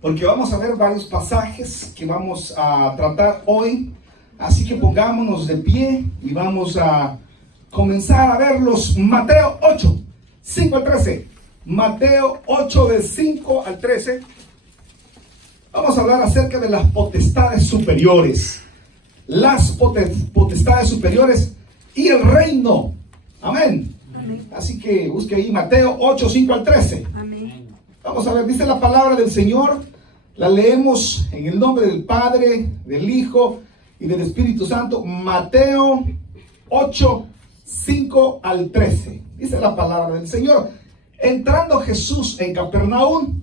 porque vamos a ver varios pasajes que vamos a tratar hoy. Así que pongámonos de pie y vamos a comenzar a verlos. Mateo 8, 5 al 13. Mateo 8, del 5 al 13. Vamos a hablar acerca de las potestades superiores. Las potestades superiores y el reino. Amén. Amén. Así que busque ahí Mateo 8, 5 al 13. Amén. Vamos a ver, dice la palabra del Señor. La leemos en el nombre del Padre, del Hijo y del Espíritu Santo. Mateo 8, 5 al 13. Dice la palabra del Señor. Entrando Jesús en Capernaum,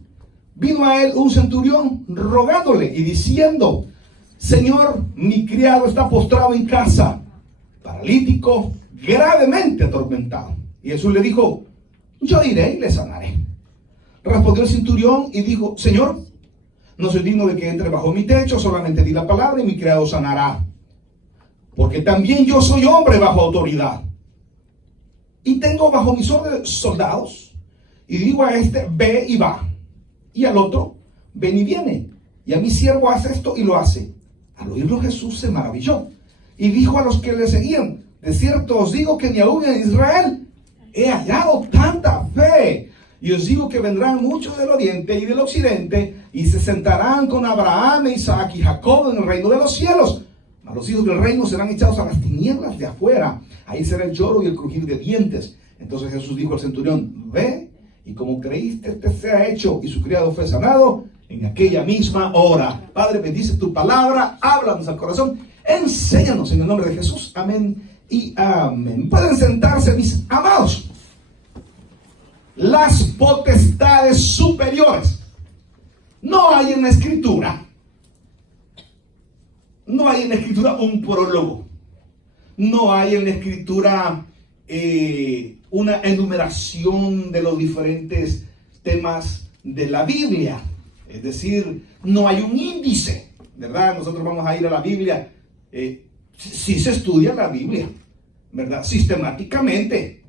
vino a él un centurión rogándole y diciendo: Señor, mi criado está postrado en casa, paralítico, gravemente atormentado. Y Jesús le dijo: yo iré y le sanaré. Respondió el centurión y dijo: Señor, no soy digno de que entre bajo mi techo, solamente di la palabra y mi criado sanará. Porque también yo soy hombre bajo autoridad, y tengo bajo mis órdenes soldados, y digo a este: ve y va, y al otro: ven y viene, y a mi siervo: hace esto y lo hace. Al oírlo Jesús se maravilló, y dijo a los que le seguían: de cierto os digo que ni aún en Israel he hallado tanta fe. Y os digo que vendrán muchos del oriente y del occidente, y se sentarán con Abraham, Isaac y Jacob en el reino de los cielos. Mas los hijos del reino serán echados a las tinieblas de afuera. Ahí será el lloro y el crujir de dientes. Entonces Jesús dijo al centurión: ve, y como creíste, te sea hecho. Y su criado fue sanado en aquella misma hora. Padre, bendice tu palabra, háblanos al corazón, enséñanos en el nombre de Jesús. Amén y amén. Pueden sentarse, mis amados. Las potestades superiores. No hay en la escritura, no hay en la escritura un prólogo, no hay en la escritura una enumeración de los diferentes temas de la Biblia. Es decir, no hay un índice, ¿verdad? Nosotros vamos a ir a la Biblia. Si se estudia la Biblia, ¿verdad? Sistemáticamente.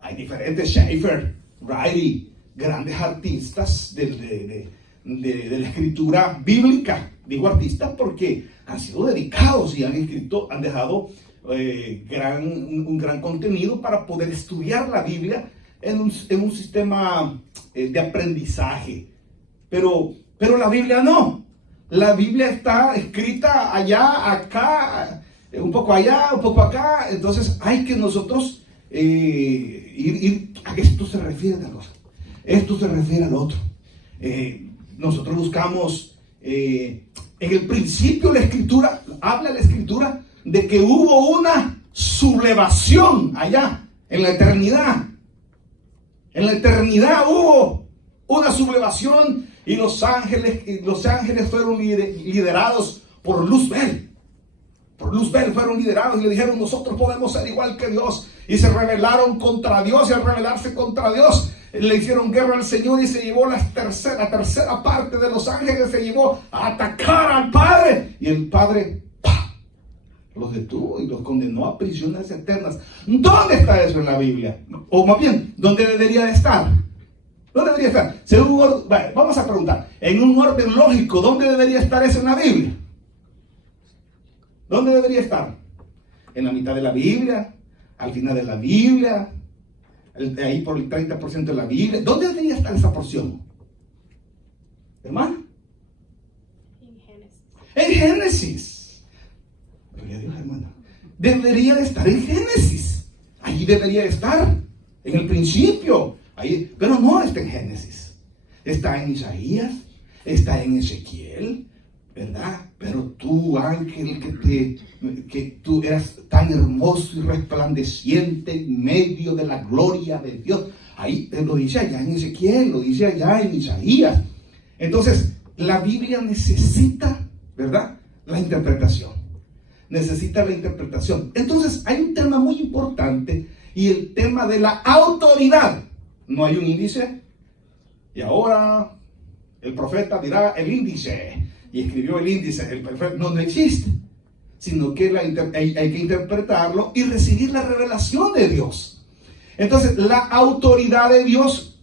Hay diferentes: Schaeffer, Riley, grandes artistas de la escritura bíblica. Digo artistas porque han sido dedicados y han escrito, han dejado un gran contenido para poder estudiar la Biblia en un sistema de aprendizaje. Pero la Biblia no. La Biblia está escrita allá, acá, un poco allá, un poco acá. Entonces hay que nosotros ir a que esto se refiere a cosa, esto se refiere al otro. Nosotros buscamos en el principio la escritura, habla la escritura de que hubo una sublevación allá en la eternidad. En la eternidad hubo una sublevación y los ángeles fueron liderados por Luzbel. Por Luzbel fueron liderados y le dijeron: nosotros podemos ser igual que Dios. Y se rebelaron contra Dios, y al rebelarse contra Dios le hicieron guerra al Señor, y se llevó la tercera parte de los ángeles, se llevó a atacar al Padre, y el Padre los detuvo y los condenó a prisiones eternas. ¿Dónde está eso en la Biblia? O más bien, ¿dónde debería de estar? ¿Dónde debería estar? Vamos a preguntar, en un orden lógico, ¿dónde debería estar eso en la Biblia? ¿Dónde debería estar? ¿En la mitad de la Biblia? ¿Al final de la Biblia? Ahí por el 30% de la Biblia. ¿Dónde debería estar esa porción? ¿Hermano? En Génesis. En Génesis. Gloria a Dios, hermano. Debería de estar en Génesis. Allí debería de estar. En el principio. Ahí. Pero no está en Génesis. Está en Isaías. Está en Ezequiel. ¿Verdad? Pero tú, ángel, que tú eras tan hermoso y resplandeciente en medio de la gloria de Dios. Ahí lo dice allá en Ezequiel, lo dice allá en Isaías. Entonces, la Biblia necesita, ¿verdad?, la interpretación. Necesita la interpretación. Entonces, hay un tema muy importante, y el tema de la autoridad. No hay un índice. Y ahora el profeta dirá el índice. Y escribió el índice, el perfecto. No existe, sino que hay que interpretarlo y recibir la revelación de Dios. Entonces, la autoridad de Dios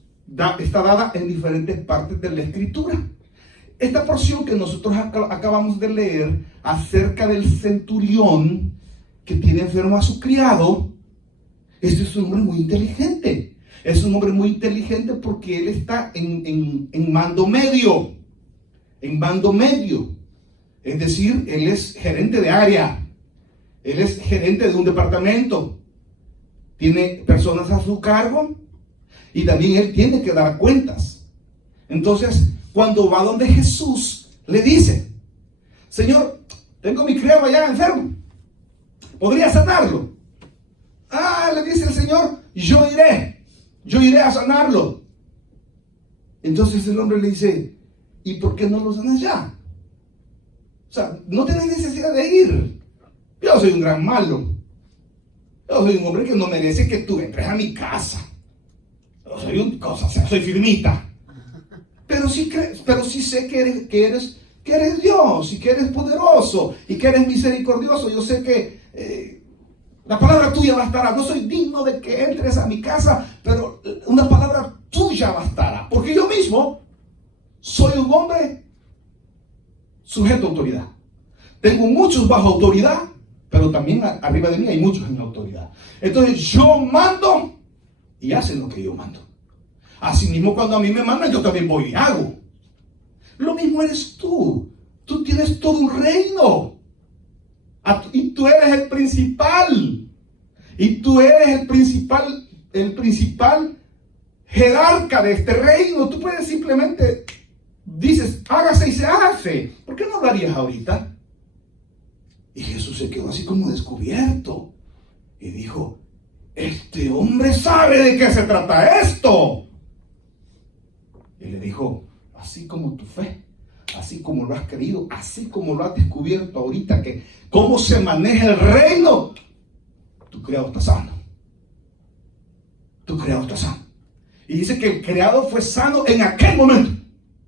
está dada en diferentes partes de la escritura. esta porción que nosotros acabamos de leer acerca del centurión que tiene enfermo a su criado, este es un hombre muy inteligente. Es un hombre muy inteligente porque él está en mando medio. En mando medio. Es decir, él es gerente de área. Él es gerente de un departamento. Tiene personas a su cargo y también él tiene que dar cuentas. Entonces, cuando va donde Jesús, le dice: Señor, tengo mi criado allá enfermo. ¿Podría sanarlo? Le dice el Señor: yo iré a sanarlo. Entonces el hombre le dice: ¿y por qué no lo sanas ya? O sea, no tienes necesidad de ir. Yo soy un gran malo. Yo soy un hombre que no merece que tú entres a mi casa. Yo soy soy firmita. Pero sí sé que eres Dios y que eres poderoso y que eres misericordioso. Yo sé que la palabra tuya bastará. No soy digno de que entres a mi casa, pero una palabra tuya bastará. Porque yo mismo soy un hombre sujeto a autoridad. Tengo muchos bajo autoridad, pero también arriba de mí hay muchos en autoridad. Entonces yo mando y hacen lo que yo mando. Asimismo, cuando a mí me mandan, yo también voy y hago. Lo mismo eres tú. Tú tienes todo un reino. Y tú eres el principal. Y tú eres el principal jerarca de este reino. Tú puedes simplemente, dices, hágase y se hace. ¿Por qué no lo harías ahorita? Y Jesús se quedó así como descubierto. Y dijo: este hombre sabe de qué se trata esto. Y le dijo: así como tu fe, así como lo has querido, así como lo has descubierto ahorita, que cómo se maneja el reino, tu criado está sano. Tu criado está sano. Y dice que el criado fue sano en aquel momento.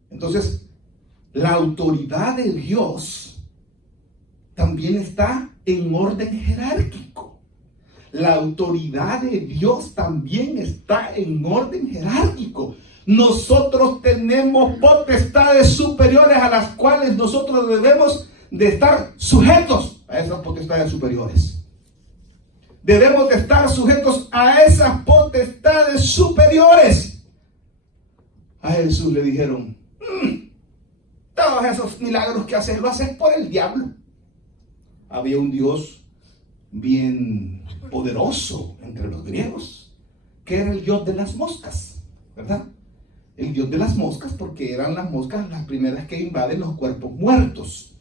Entonces, la autoridad de Dios también está en orden jerárquico. La autoridad de Dios también está en orden jerárquico. Nosotros tenemos potestades superiores a las cuales nosotros debemos de estar sujetos a esas potestades superiores. Debemos de estar sujetos a esas potestades superiores. A Jesús le dijeron: todos esos milagros que haces, lo haces por el diablo. Había un Dios bien poderoso entre los griegos, que era el dios de las moscas, ¿verdad? El dios de las moscas, porque eran las moscas las primeras que invaden los cuerpos muertos.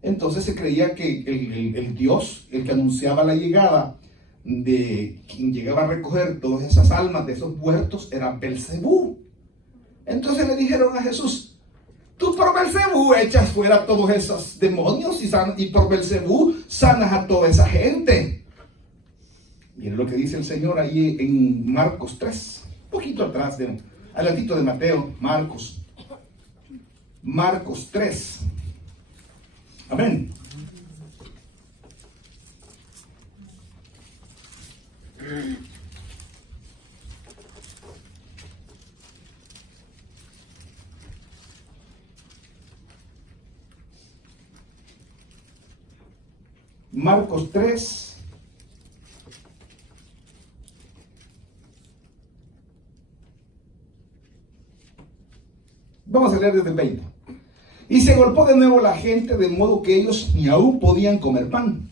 Entonces se creía que el dios, el que anunciaba la llegada de quien llegaba a recoger todas esas almas de esos muertos, era Belcebú. Entonces le dijeron a Jesús: tú por Belcebú echas fuera todos esos demonios y por Belcebú sanas a toda esa gente. Miren lo que dice el Señor ahí en Marcos 3, un poquito atrás, adelantito de Mateo. Marcos 3. Amén. Marcos 3. Vamos a leer desde el 20. Y se golpeó de nuevo la gente, de modo que ellos ni aún podían comer pan.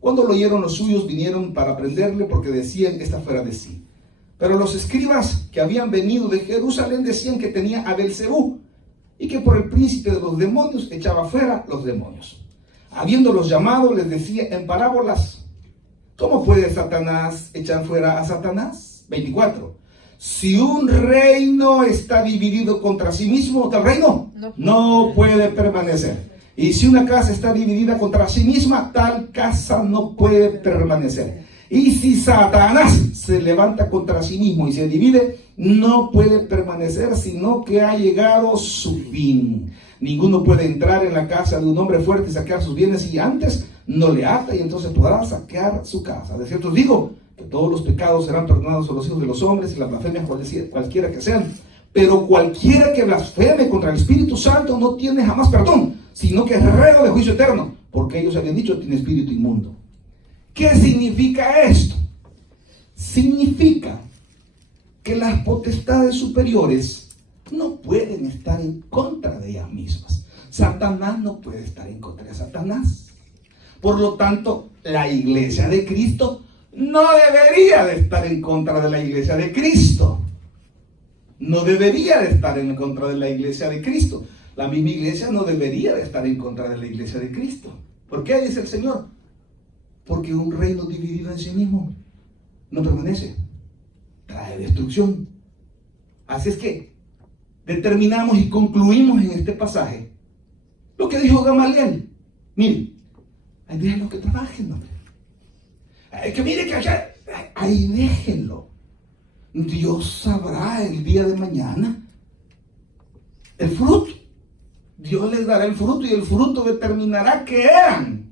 Cuando lo oyeron los suyos, vinieron para prenderle, porque decían: está fuera de sí. Pero los escribas que habían venido de Jerusalén decían que tenía a Belcebú, y que por el príncipe de los demonios echaba fuera los demonios. Habiéndolos llamado, les decía en parábolas: ¿cómo puede Satanás echar fuera a Satanás? 24. Si un reino está dividido contra sí mismo, tal reino no puede permanecer. Y si una casa está dividida contra sí misma, tal casa no puede permanecer. Y si Satanás se levanta contra sí mismo y se divide, no puede permanecer, sino que ha llegado su fin. Ninguno puede entrar en la casa de un hombre fuerte y saquear sus bienes y antes no le ata, y entonces podrá saquear su casa. De cierto os digo que todos los pecados serán perdonados a los hijos de los hombres y las blasfemias cualquiera que sean, Pero cualquiera que blasfeme contra el Espíritu Santo no tiene jamás perdón, sino que es reo de juicio eterno, porque ellos habían dicho tiene espíritu inmundo. ¿Qué significa esto? Significa que las potestades superiores no pueden estar en contra de ellas mismas. Satanás no puede estar en contra de Satanás. Por lo tanto, la iglesia de Cristo no debería de estar en contra de la iglesia de Cristo. No debería de estar en contra de la iglesia de Cristo. La misma iglesia no debería de estar en contra de la iglesia de Cristo. ¿Por qué? Dice el Señor. Porque un reino dividido en sí mismo no permanece. Trae destrucción. Así es que determinamos y concluimos en este pasaje lo que dijo Gamaliel. Miren, ahí déjenlo que trabajen, hombre. Que mire que acá, ahí déjenlo. Dios sabrá el día de mañana el fruto. Dios les dará el fruto y el fruto determinará qué eran.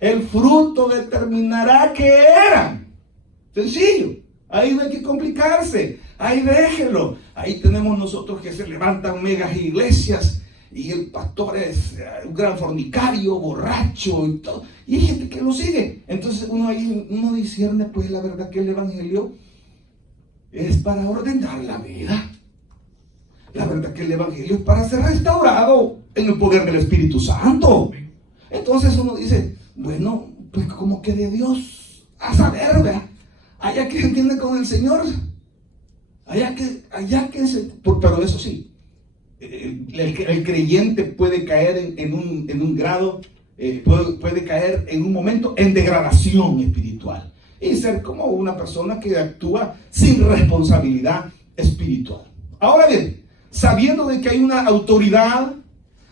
El fruto determinará qué eran. Sencillo. Ahí no hay que complicarse. Ahí déjenlo. Ahí tenemos nosotros que se levantan megas iglesias y el pastor es un gran fornicario, borracho y todo. Y hay gente que lo sigue. Entonces uno discierne pues la verdad que el evangelio es para ordenar la vida. La verdad que el evangelio es para ser restaurado en el poder del Espíritu Santo. Entonces uno dice, bueno, pues como que de Dios, a saber, ¿verdad? Allá que se entiende con el Señor, pero eso sí, el creyente puede caer en un grado, puede caer en un momento en degradación espiritual y ser como una persona que actúa sin responsabilidad espiritual. Ahora bien, sabiendo de que hay una autoridad,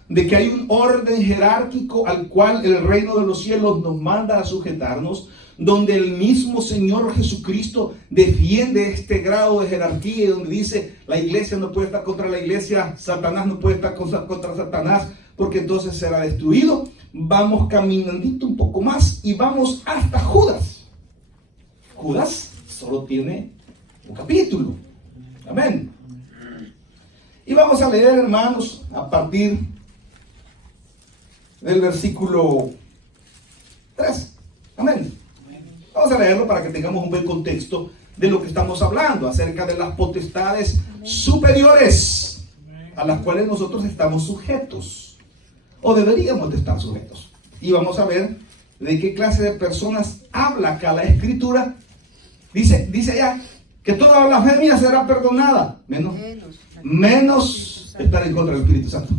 de que hay un orden jerárquico al cual el reino de los cielos nos manda a sujetarnos, donde el mismo Señor Jesucristo defiende este grado de jerarquía y donde dice la iglesia no puede estar contra la iglesia, Satanás no puede estar contra Satanás, porque entonces será destruido. Vamos caminandito un poco más y vamos hasta Judas. Judas solo tiene un capítulo. Amén. Y vamos a leer, hermanos, a partir del versículo 3. Amén. Vamos a leerlo para que tengamos un buen contexto de lo que estamos hablando, acerca de las potestades superiores a las cuales nosotros estamos sujetos, o deberíamos de estar sujetos. Y vamos a ver de qué clase de personas habla acá la Escritura. Dice allá que toda blasfemia será perdonada, menos estar en contra del Espíritu Santo,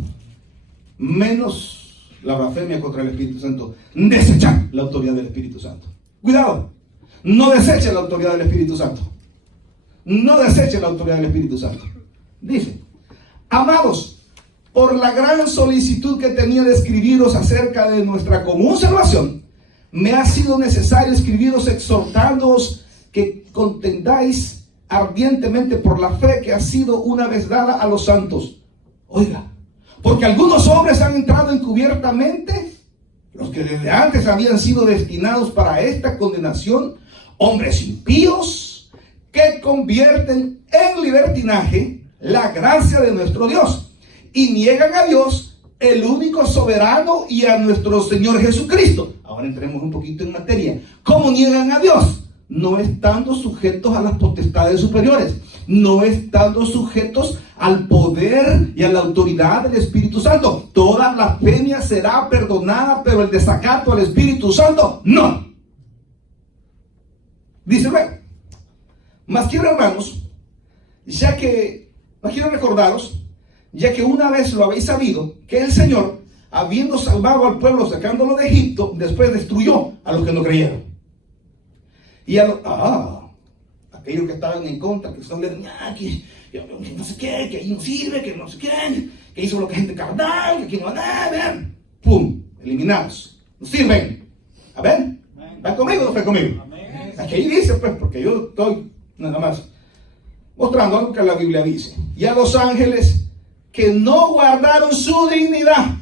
menos la blasfemia contra el Espíritu Santo, desechar la autoridad del Espíritu Santo. Cuidado, no deseche la autoridad del Espíritu Santo. No deseche la autoridad del Espíritu Santo. Dice, amados, por la gran solicitud que tenía de escribiros acerca de nuestra común salvación, me ha sido necesario escribiros exhortándoos que contendáis ardientemente por la fe que ha sido una vez dada a los santos. Oiga, porque algunos hombres han entrado encubiertamente, los que desde antes habían sido destinados para esta condenación, hombres impíos que convierten en libertinaje la gracia de nuestro Dios y niegan a Dios, el único soberano, y a nuestro Señor Jesucristo. Ahora entremos un poquito en materia. ¿Cómo niegan a Dios? No estando sujetos a las potestades superiores, no estando sujetos al poder y a la autoridad del Espíritu Santo. Toda blasfemia será perdonada, pero el desacato al Espíritu Santo, no. Dice luego, mas quiero, hermanos, quiero recordaros, ya que una vez lo habéis sabido, que el Señor, habiendo salvado al pueblo sacándolo de Egipto, después destruyó a los que no creyeron. Y aquellos que estaban en contra, que estaban que no sé qué, que ahí no sirve, que no sé qué, que hizo lo que gente carnal, que aquí no va nada, ¡pum! Eliminados. No sirven. ¿A ver? ¿Están conmigo o no están conmigo? Aquí ahí dice, pues, porque yo estoy nada más mostrando algo que la Biblia dice. Y a los ángeles que no guardaron su dignidad,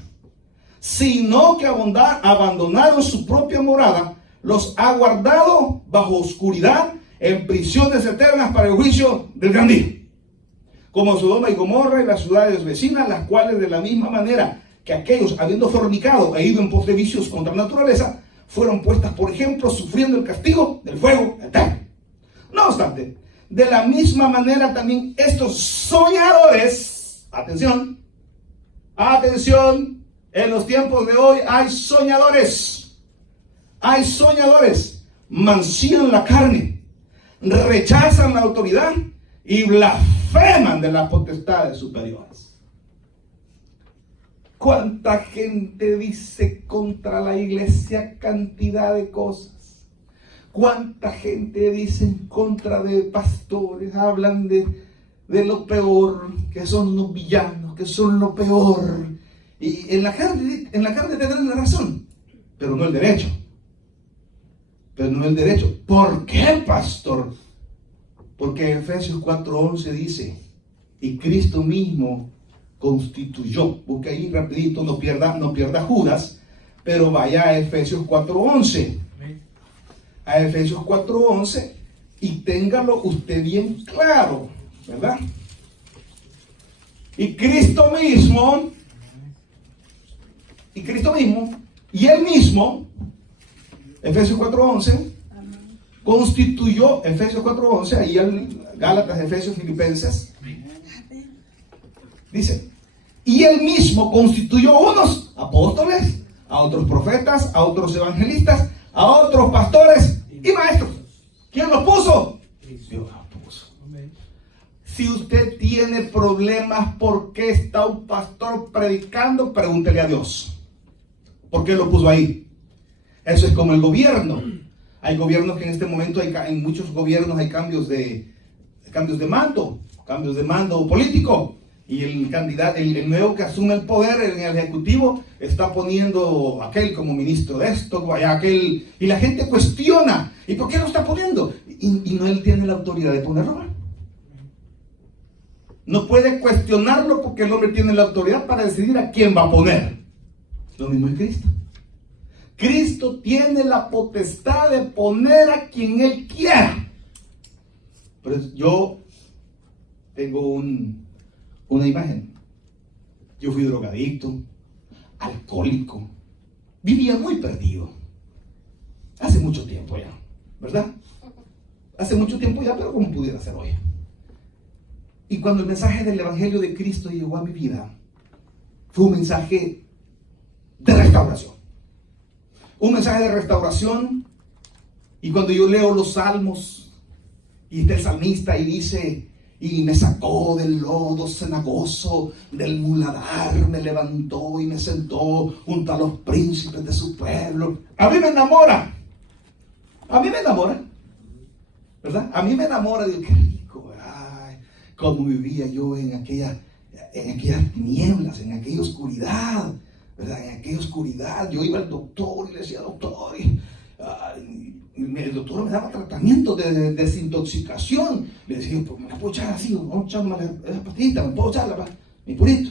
sino que abandonaron su propia morada, los ha guardado bajo oscuridad en prisiones eternas para el juicio del gran día. como Sodoma y Gomorra y las ciudades vecinas, las cuales de la misma manera que aquellos, habiendo fornicado e ido en pos de vicios contra la naturaleza, fueron puestas por ejemplo, sufriendo el castigo del fuego eterno. No obstante, de la misma manera también estos soñadores, atención, en los tiempos de hoy hay soñadores, mancillan la carne, rechazan la autoridad y blasfeman de las potestades superiores. ¿Cuánta gente dice contra la iglesia cantidad de cosas? ¿Cuánta gente dice en contra de pastores? Hablan de lo peor, que son los villanos, que son lo peor. Y en la carne tendrán la razón, pero no el derecho. ¿Por qué, pastor? Porque Efesios 4:11 dice, y Cristo mismo constituyó. Busque ahí rapidito, no pierda Judas, pero vaya a Efesios 4:11. A Efesios 4:11 y téngalo usted bien claro, ¿verdad? Y Cristo mismo, y Él mismo, Efesios 4:11, constituyó, Efesios 4:11, ahí el Gálatas, Efesios, Filipenses, dice, y Él mismo constituyó unos apóstoles, a otros profetas, a otros evangelistas, a otros pastores y maestros. ¿Quién los puso? Dios los puso. Si usted tiene problemas, ¿por qué está un pastor predicando? Pregúntele a Dios. ¿Por qué lo puso ahí? Eso es como el gobierno. Hay gobiernos que en este momento, en muchos gobiernos hay cambios de mando político. Y el candidato, el nuevo que asume el poder en el ejecutivo, está poniendo aquel como ministro de esto, aquel, y la gente cuestiona, ¿y por qué lo está poniendo? Y no él tiene la autoridad de ponerlo. No puede cuestionarlo porque el hombre tiene la autoridad para decidir a quién va a poner. Lo mismo es Cristo. Cristo tiene la potestad de poner a quien Él quiera. Pero yo tengo una imagen. Yo fui drogadicto, alcohólico, vivía muy perdido. Hace mucho tiempo ya, ¿verdad? Hace mucho tiempo ya, pero como pudiera ser hoy. Y cuando el mensaje del Evangelio de Cristo llegó a mi vida, fue un mensaje de restauración. Un mensaje de restauración. Y cuando yo leo los salmos, y está el salmista y dice, y me sacó del lodo cenagoso, del muladar, me levantó y me sentó junto a los príncipes de su pueblo. A mí me enamora, ¿verdad? A mí me enamora, digo, qué rico, ay, cómo vivía yo en aquellas tinieblas, en aquella oscuridad, ¿verdad? En aquella oscuridad, yo iba al doctor y le decía, doctor, el doctor me daba tratamiento de desintoxicación. Le decía, pues me la puedo echar así, vamos a echarme la pastillita, me puedo echarla, mi purito.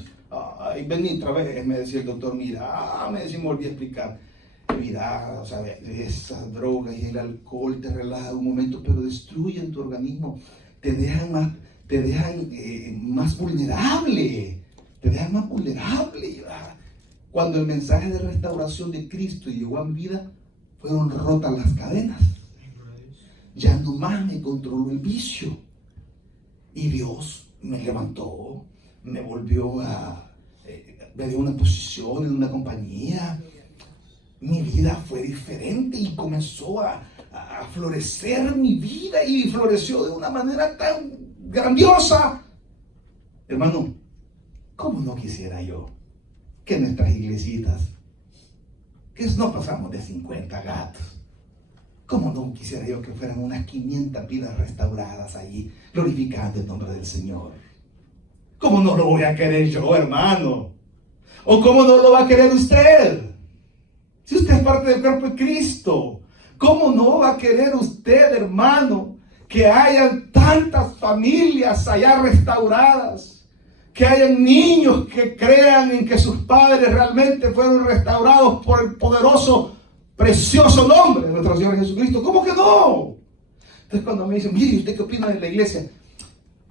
Ay, vení otra vez, me decía el doctor, mira, me volví a explicar. Mira, o sea, esas drogas y el alcohol te relajan un momento, pero destruyen tu organismo, te dejan más vulnerable, Cuando el mensaje de restauración de Cristo llegó a mi vida, fueron rotas las cadenas. Ya no más me controló el vicio. Y Dios me levantó, me volvió me dio una posición en una compañía. Mi vida fue diferente y comenzó a florecer mi vida, y floreció de una manera tan grandiosa. Hermano, ¿cómo no quisiera yo que nuestras iglesitas, que no pasamos de 50 gatos, cómo no quisiera yo que fueran unas 500 vidas restauradas allí, glorificando el nombre del Señor? ¿Cómo no lo voy a querer yo, hermano? ¿O cómo no lo va a querer usted? Si usted es parte del cuerpo de Cristo, ¿cómo no va a querer usted, hermano, que hayan tantas familias allá restauradas? Que hayan niños que crean en que sus padres realmente fueron restaurados por el poderoso, precioso nombre de nuestro Señor Jesucristo. ¿Cómo que no? Entonces cuando me dicen, mire, ¿usted qué opina de la iglesia?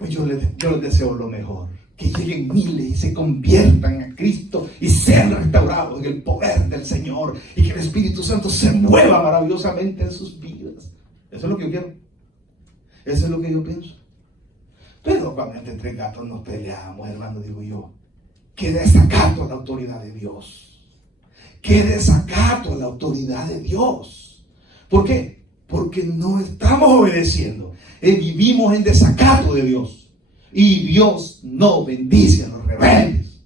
Pues yo les deseo lo mejor. Que lleguen miles y se conviertan a Cristo y sean restaurados en el poder del Señor. Y que el Espíritu Santo se mueva maravillosamente en sus vidas. Eso es lo que yo quiero. Eso es lo que yo pienso. Pero cuando entre tres gatos nos peleamos, hermano, digo yo, qué desacato a la autoridad de Dios. Qué desacato a la autoridad de Dios. ¿Por qué? Porque no estamos obedeciendo. Vivimos en desacato de Dios. Y Dios no bendice a los rebeldes.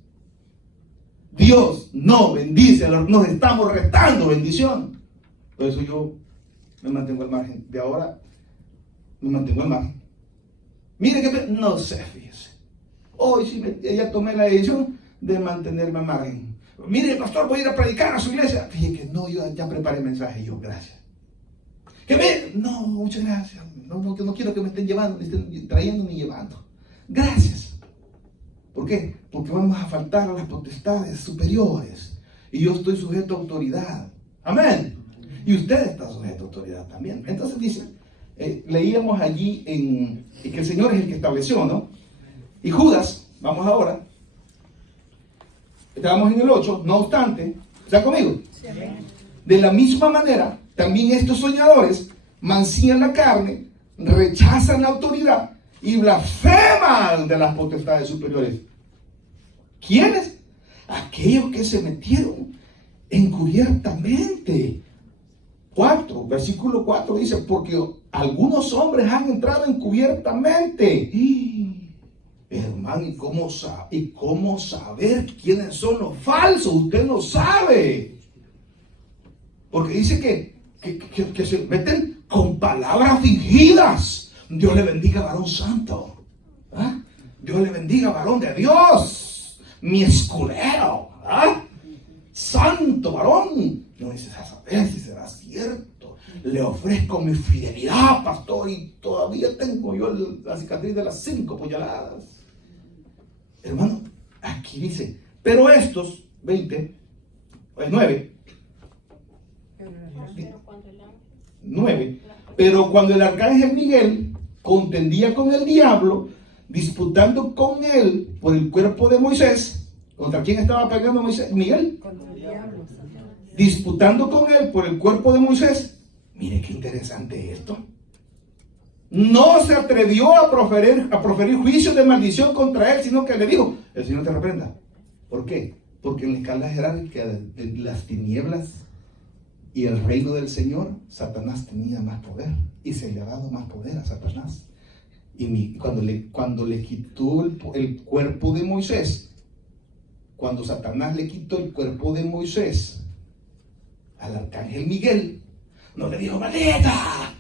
Dios no bendice a los... Nos estamos restando bendición. Por eso yo me mantengo al margen. De ahora me mantengo al margen. Mire que... No sé, fíjese. Hoy sí ya tomé la decisión de mantenerme al margen. Mire, pastor, voy a ir a predicar a su iglesia. Fíjese que no, yo ya preparé el mensaje. Yo, gracias. No, muchas gracias. No quiero que me estén llevando, me estén trayendo ni llevando. Gracias. ¿Por qué? Porque vamos a faltar a las potestades superiores. Y yo estoy sujeto a autoridad. Amén. Y usted está sujeto a autoridad también. Entonces dice, leíamos allí que el Señor es el que estableció, ¿no? Y Judas, vamos ahora. Estábamos en el 8, no obstante, ¿están conmigo? Sí. De la misma manera, también estos soñadores mancillan la carne, rechazan la autoridad y blasfeman de las potestades superiores. ¿Quiénes? Aquellos que se metieron encubiertamente. Versículo 4 dice, porque algunos hombres han entrado encubiertamente. Hermano, ¿y cómo saber quiénes son los falsos? Usted no sabe. Porque dice que se meten con palabras fingidas. Dios le bendiga, varón santo. ¿Ah? Dios le bendiga, varón de Dios. Mi escudero. ¿Ah? Santo varón. No dices a saber si será cierto. Le ofrezco mi fidelidad, pastor, y todavía tengo yo la cicatriz de las 5 puñaladas. Hermano, aquí dice, pero estos 9, pero cuando el arcángel Miguel contendía con el diablo, disputando con él por el cuerpo de Moisés. ¿Contra quién estaba peleando Miguel? Contra el diablo. Disputando con él por el cuerpo de Moisés. Mire qué interesante esto. No se atrevió a proferir juicio de maldición contra él, sino que le dijo, el Señor te reprenda. ¿Por qué? Porque en la escala jerárquica de las tinieblas y el reino del Señor, Satanás tenía más poder y se le ha dado más poder a Satanás. Y cuando le quitó el cuerpo de Moisés, cuando Satanás le quitó el cuerpo de Moisés al arcángel Miguel, no le dijo maldita,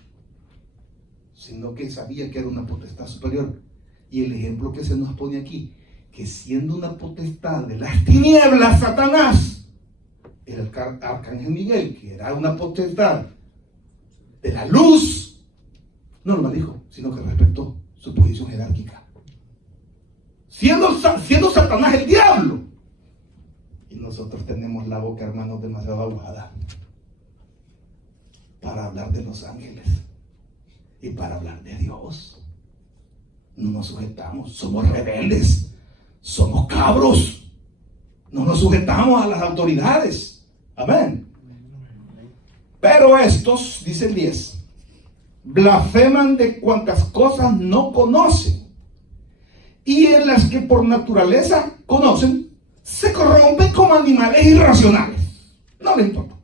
sino que sabía que era una potestad superior. Y el ejemplo que se nos pone aquí, que siendo una potestad de las tinieblas, Satanás, el arcángel Miguel, que era una potestad de la luz, no lo maldijo, sino que respetó su posición jerárquica. Siendo Satanás el diablo. Y nosotros tenemos la boca, hermanos, demasiado aguada para hablar de los ángeles y para hablar de Dios. No nos sujetamos, somos rebeldes, somos cabros, no nos sujetamos a las autoridades. Amén. Pero estos, dice el 10, blasfeman de cuantas cosas no conocen, y en las que por naturaleza conocen, se corrompen como animales irracionales. No les importa.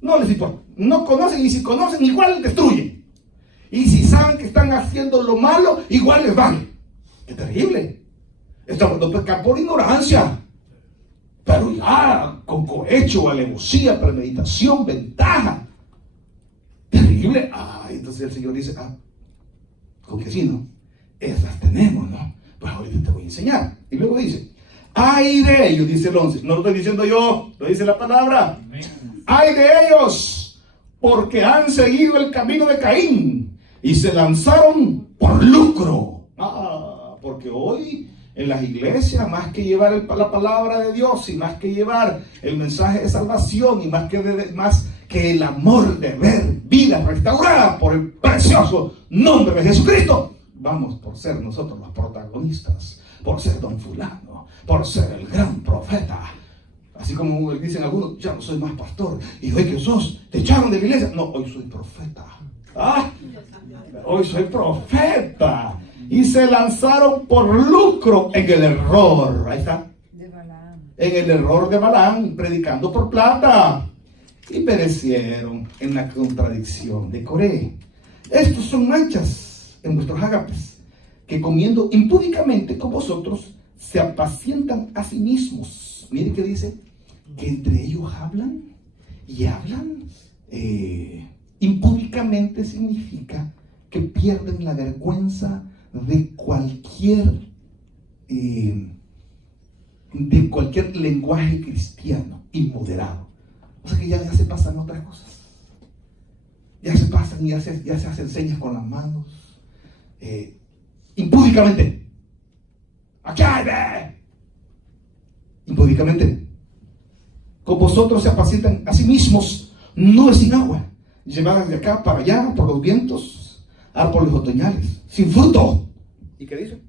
No les importa. No conocen, y si conocen, igual destruyen. Y si saben que están haciendo lo malo, igual les vale. ¡Qué terrible! Estamos no pecar por ignorancia, pero ya con cohecho, alevosía, premeditación, ventaja. Terrible. Entonces el Señor dice, con que sí, ¿no? Esas tenemos, ¿no? Pues ahorita te voy a enseñar. Y luego dice, ay de ellos, dice el 11. No lo estoy diciendo yo, lo dice la palabra. Ay de ellos, porque han seguido el camino de Caín y se lanzaron por lucro. Porque hoy en las iglesias, más que llevar la palabra de Dios y más que llevar el mensaje de salvación y más que el amor de ver vida restaurada por el precioso nombre de Jesucristo, vamos por ser nosotros los protagonistas, por ser don fulano, por ser el gran profeta. Así como dicen algunos, ya no soy más pastor. Y hoy que sos, te echaron de la iglesia. No, hoy soy profeta. Hoy soy profeta. Y se lanzaron por lucro en el error. Ahí está. En el error de Balaam, predicando por plata. Y perecieron en la contradicción de Coré. Estos son manchas en vuestros ágapes, que comiendo impúdicamente con vosotros, se apacientan a sí mismos. Mire que dice, que entre ellos hablan y hablan. Impúdicamente significa que pierden la vergüenza de cualquier lenguaje cristiano inmoderado. O sea que ya se pasan otras cosas. Ya se pasan y ya se hacen señas con las manos. Impúdicamente. Aquí hay, ve. Impúdicamente. Con vosotros se apacientan a sí mismos, nubes sin agua, llevadas de acá para allá por los vientos, árboles otoñales, sin fruto. ¿Y qué dice?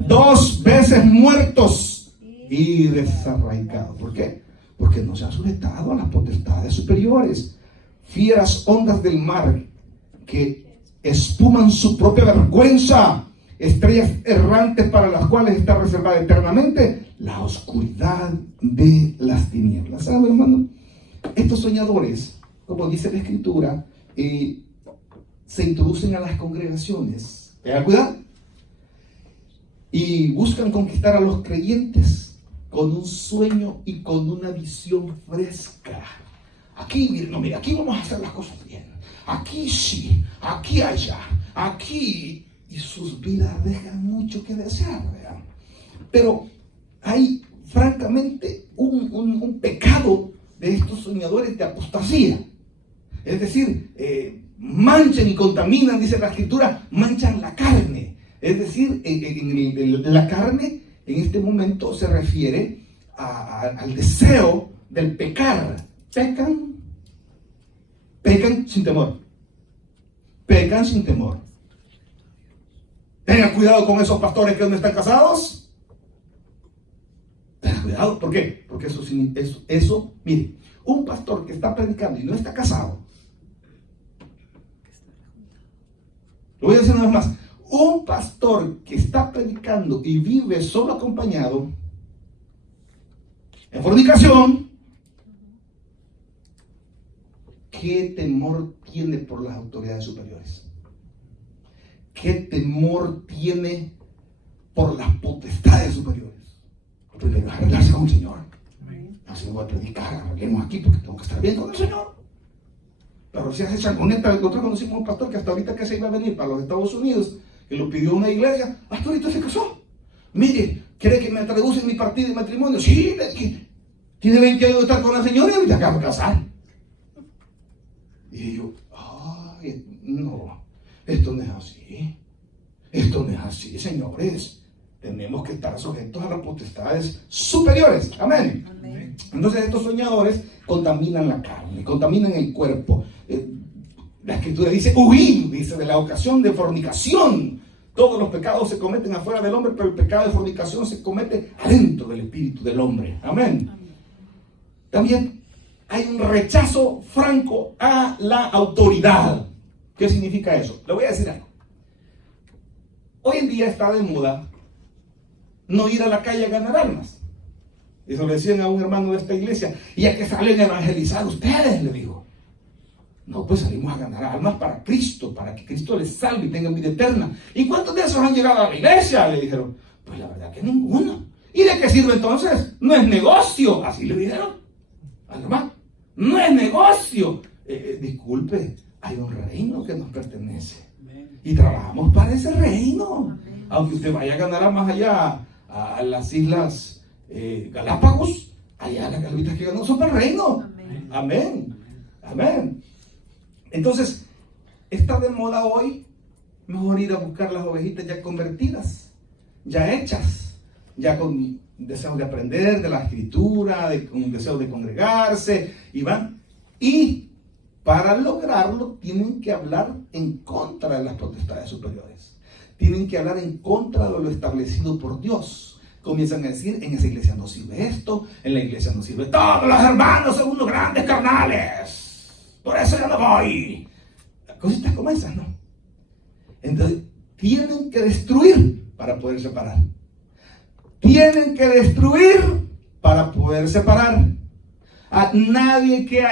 2 veces muertos y desarraigados. ¿Por qué? Porque no se han sujetado a las potestades superiores. Fieras ondas del mar que espuman su propia vergüenza. Estrellas errantes para las cuales está reservada eternamente la oscuridad de las tinieblas. ¿Saben, hermano? Estos soñadores, como dice la Escritura, se introducen a las congregaciones. Tengan cuidado. Y buscan conquistar a los creyentes con un sueño y con una visión fresca. Aquí, mira, aquí vamos a hacer las cosas bien. Aquí sí, aquí allá, aquí. Y sus vidas dejan mucho que desear, ¿verdad? Pero hay francamente un pecado de estos soñadores de apostasía. Es decir, manchan y contaminan, dice la Escritura, manchan la carne. Es decir, la carne en este momento se refiere al deseo del pecar. Pecan sin temor. Pecan sin temor. Tengan cuidado con esos pastores que no están casados. Tengan cuidado. ¿Por qué? Porque eso, mire, un pastor que está predicando y no está casado. Lo voy a decir una vez más. Un pastor que está predicando y vive solo acompañado, en fornicación, ¿qué temor tiene por las autoridades superiores? ¿Qué temor tiene por las potestades superiores? Primero, arreglarse con el Señor. Así voy a predicar, arreglemos aquí porque tengo que estar bien con el Señor. Pero si hace changoneta, nosotros conocimos un pastor que hasta ahorita que se iba a venir para los Estados Unidos, que lo pidió una iglesia, hasta ahorita se casó. Mire, ¿quiere que me traducen mi partida de matrimonio? Sí, tiene 20 años de estar con la señora y ahorita acaba de casar. Y yo, no, esto no es así. Esto no es así, señores. Tenemos que estar sujetos a las potestades superiores. Amén. Amén. Entonces estos soñadores contaminan la carne, contaminan el cuerpo. La Escritura dice, huid, dice, de la ocasión de fornicación. Todos los pecados se cometen afuera del hombre, pero el pecado de fornicación se comete adentro del espíritu del hombre. Amén. Amén. También hay un rechazo franco a la autoridad. ¿Qué significa eso? Le voy a decir algo. Hoy en día está de moda no ir a la calle a ganar almas. Eso le decían a un hermano de esta iglesia. ¿Y a qué salen a evangelizar ustedes? Le digo. No, pues salimos a ganar almas para Cristo, para que Cristo les salve y tenga vida eterna. ¿Y cuántos de esos han llegado a la iglesia? Le dijeron. Pues la verdad que ninguno. ¿Y de qué sirve entonces? No es negocio. Así le dijeron al hermano. No es negocio. Disculpe, hay un reino que nos pertenece. Y trabajamos para ese reino. Aunque usted vaya a ganar a más allá a las islas Galápagos, allá las galavitas que ganó son para el reino. Amén. Amén. Amén. Entonces, está de moda hoy mejor ir a buscar las ovejitas ya convertidas, ya hechas, ya con deseo de aprender de la Escritura, con deseo de congregarse, y van. Y para lograrlo tienen que hablar en contra de las potestades superiores. tienen que hablar en contra de lo establecido por Dios. Comienzan a decir, en esa iglesia no sirve esto, en la iglesia no sirve, todos los hermanos son unos grandes carnales, por eso yo no voy. Cositas como esas, ¿no? Entonces, tienen que destruir para poder separar. Tienen que destruir para poder separar. A nadie que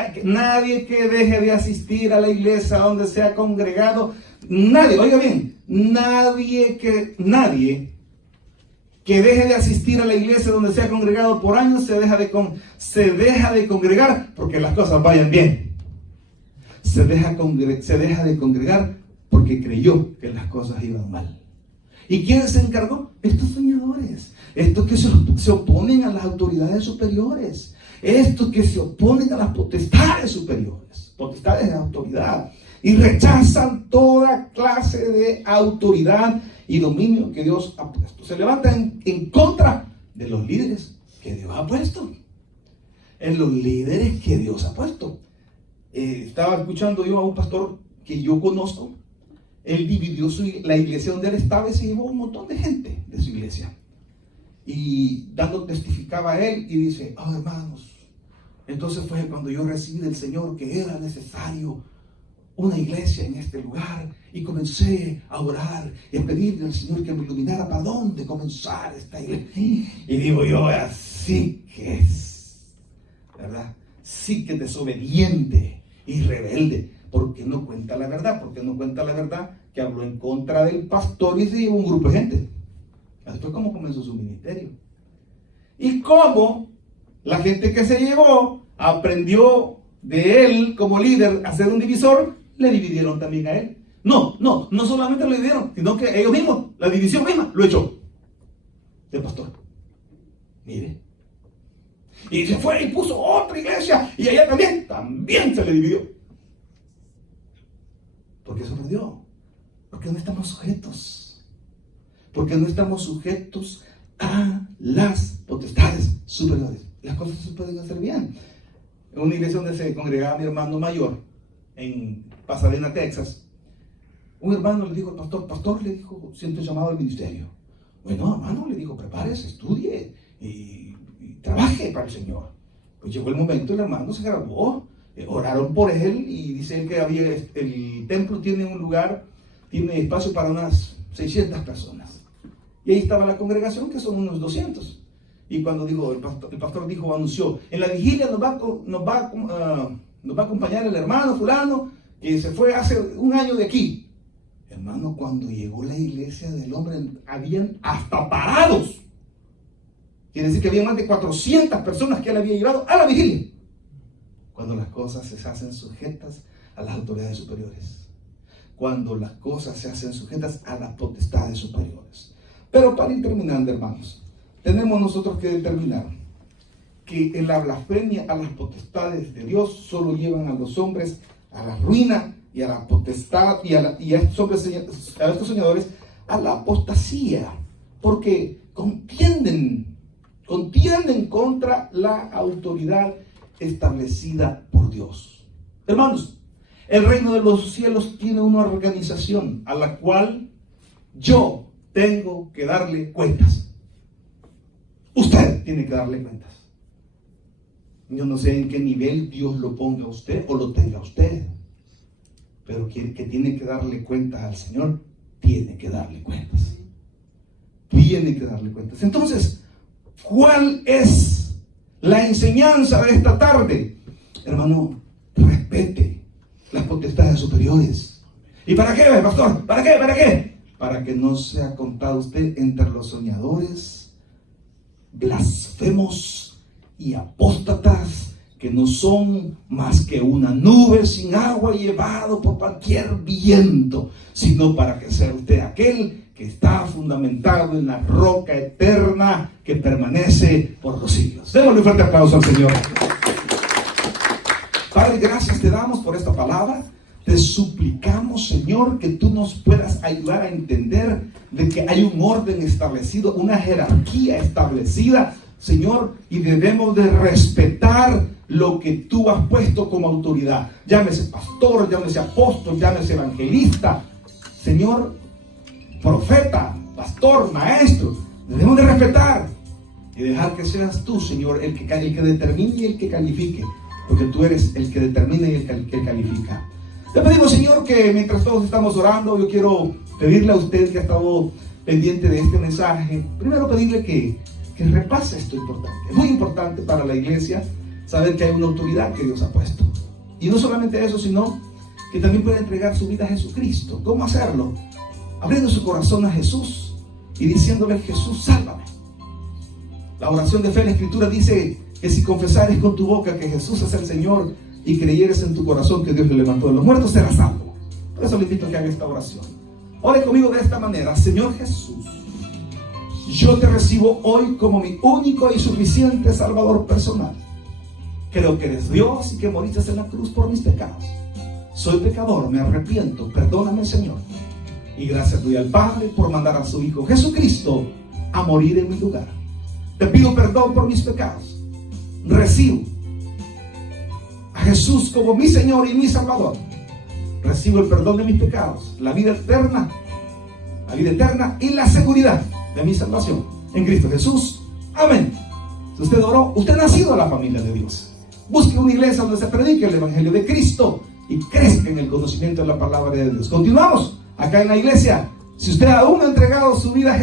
deje de asistir a la iglesia donde se ha congregado, nadie, oiga bien, nadie que deje de asistir a la iglesia donde se ha congregado por años se deja de congregar porque las cosas vayan bien. Se deja de congregar porque creyó que las cosas iban mal. ¿Y quién se encargó? Estos soñadores, estos que se oponen a las autoridades superiores, estos que se oponen a las potestades superiores, potestades de autoridad, y rechazan toda clase de autoridad y dominio que Dios ha puesto. Se levantan en contra de los líderes que Dios ha puesto. En los líderes que Dios ha puesto. Estaba escuchando yo a un pastor que yo conozco. Él dividió la iglesia donde él estaba y se llevó un montón de gente de su iglesia. Y testificaba a él y dice, hermanos, entonces fue cuando yo recibí del Señor que era necesario una iglesia en este lugar, y comencé a orar y a pedirle al Señor que me iluminara para dónde comenzar esta iglesia. Y digo yo, así que es, ¿verdad? Sí que es desobediente y rebelde, porque no cuenta la verdad, que habló en contra del pastor y se llevó un grupo de gente. Después, ¿cómo comenzó su ministerio? Y cómo la gente que se llevó aprendió de él como líder a ser un divisor, le dividieron también a él. No solamente lo dividieron, sino que ellos mismos, la división misma, lo echó del pastor. Mire. Y se fue y puso otra iglesia, y allá también se le dividió. ¿Por qué se perdió? Porque no estamos sujetos. Porque no estamos sujetos a las potestades superiores. Las cosas se pueden hacer bien. En una iglesia donde se congregaba mi hermano mayor, en Pasadena, Texas, un hermano le dijo al pastor, le dijo, siento llamado al ministerio. Bueno, hermano, le dijo, prepárese, estudie y trabaje para el Señor. Pues llegó el momento, el hermano se graduó, oraron por él, y dice él que el templo tiene un lugar, tiene espacio para unas 600 personas. Y ahí estaba la congregación, que son unos 200. Y cuando dijo, el pastor anunció, en la vigilia nos va a acompañar el hermano fulano, que se fue hace un año de aquí. Hermano, cuando llegó la iglesia del hombre, habían hasta parados. Quiere decir que había más de 400 personas que él había llevado a la vigilia. Cuando las cosas se hacen sujetas a las autoridades superiores. Cuando las cosas se hacen sujetas a las potestades superiores. Pero para ir terminando, hermanos, tenemos nosotros que determinar que en la blasfemia a las potestades de Dios solo llevan a los hombres a la ruina y a la potestad y a estos soñadores a la apostasía, porque contienden contra la autoridad establecida por Dios. Hermanos, el reino de los cielos tiene una organización a la cual yo tengo que darle cuentas. Usted tiene que darle cuentas. Yo no sé en qué nivel Dios lo ponga a usted o lo tenga a usted, pero quien que tiene que darle cuentas al Señor, tiene que darle cuentas. Tiene que darle cuentas. Entonces, ¿cuál es la enseñanza de esta tarde? Hermano, respete las potestades superiores. ¿Y para qué, pastor? ¿Para qué? Para que no sea contado usted entre los soñadores, blasfemos y apóstatas, que no son más que una nube sin agua llevado por cualquier viento, sino para que sea usted aquel que está fundamentado en la roca eterna que permanece por los siglos. Démosle un fuerte aplauso al Señor. Padre, gracias te damos por esta palabra. Te suplicamos, Señor, que tú nos puedas ayudar a entender de que hay un orden establecido, una jerarquía establecida, Señor, y debemos de respetar lo que tú has puesto como autoridad. Llámese pastor, llámese apóstol, llámese evangelista. Señor, profeta, pastor, maestro. Debemos de respetar y dejar que seas tú, Señor, el que determine y el que califique, porque tú eres el que determina y el que califica. Le pedimos, Señor, que mientras todos estamos orando, yo quiero pedirle a usted que ha estado pendiente de este mensaje, primero pedirle que repase esto importante. Es muy importante para la iglesia saber que hay una autoridad que Dios ha puesto. Y no solamente eso, sino que también puede entregar su vida a Jesucristo. ¿Cómo hacerlo? Abriendo su corazón a Jesús y diciéndole: Jesús, sálvame. La oración de fe en la Escritura dice que si confesares con tu boca que Jesús es el Señor y creyeres en tu corazón que Dios le levantó de los muertos, serás salvo. Por eso le invito a que haga esta oración. Ore conmigo de esta manera: Señor Jesús, yo te recibo hoy como mi único y suficiente Salvador personal. Creo que eres Dios y que moriste en la cruz por mis pecados. Soy pecador, me arrepiento, perdóname, Señor. Y gracias doy al Padre por mandar a su Hijo Jesucristo a morir en mi lugar. Te pido perdón por mis pecados. Recibo a Jesús como mi Señor y mi Salvador. Recibo el perdón de mis pecados, la vida eterna y la seguridad de mi salvación en Cristo Jesús. Amén. Si usted oró, usted ha nacido en la familia de Dios. Busque una iglesia donde se predique el Evangelio de Cristo y crezca en el conocimiento de la palabra de Dios. Continuamos acá en la iglesia. Si usted aún no ha entregado su vida a Jesús,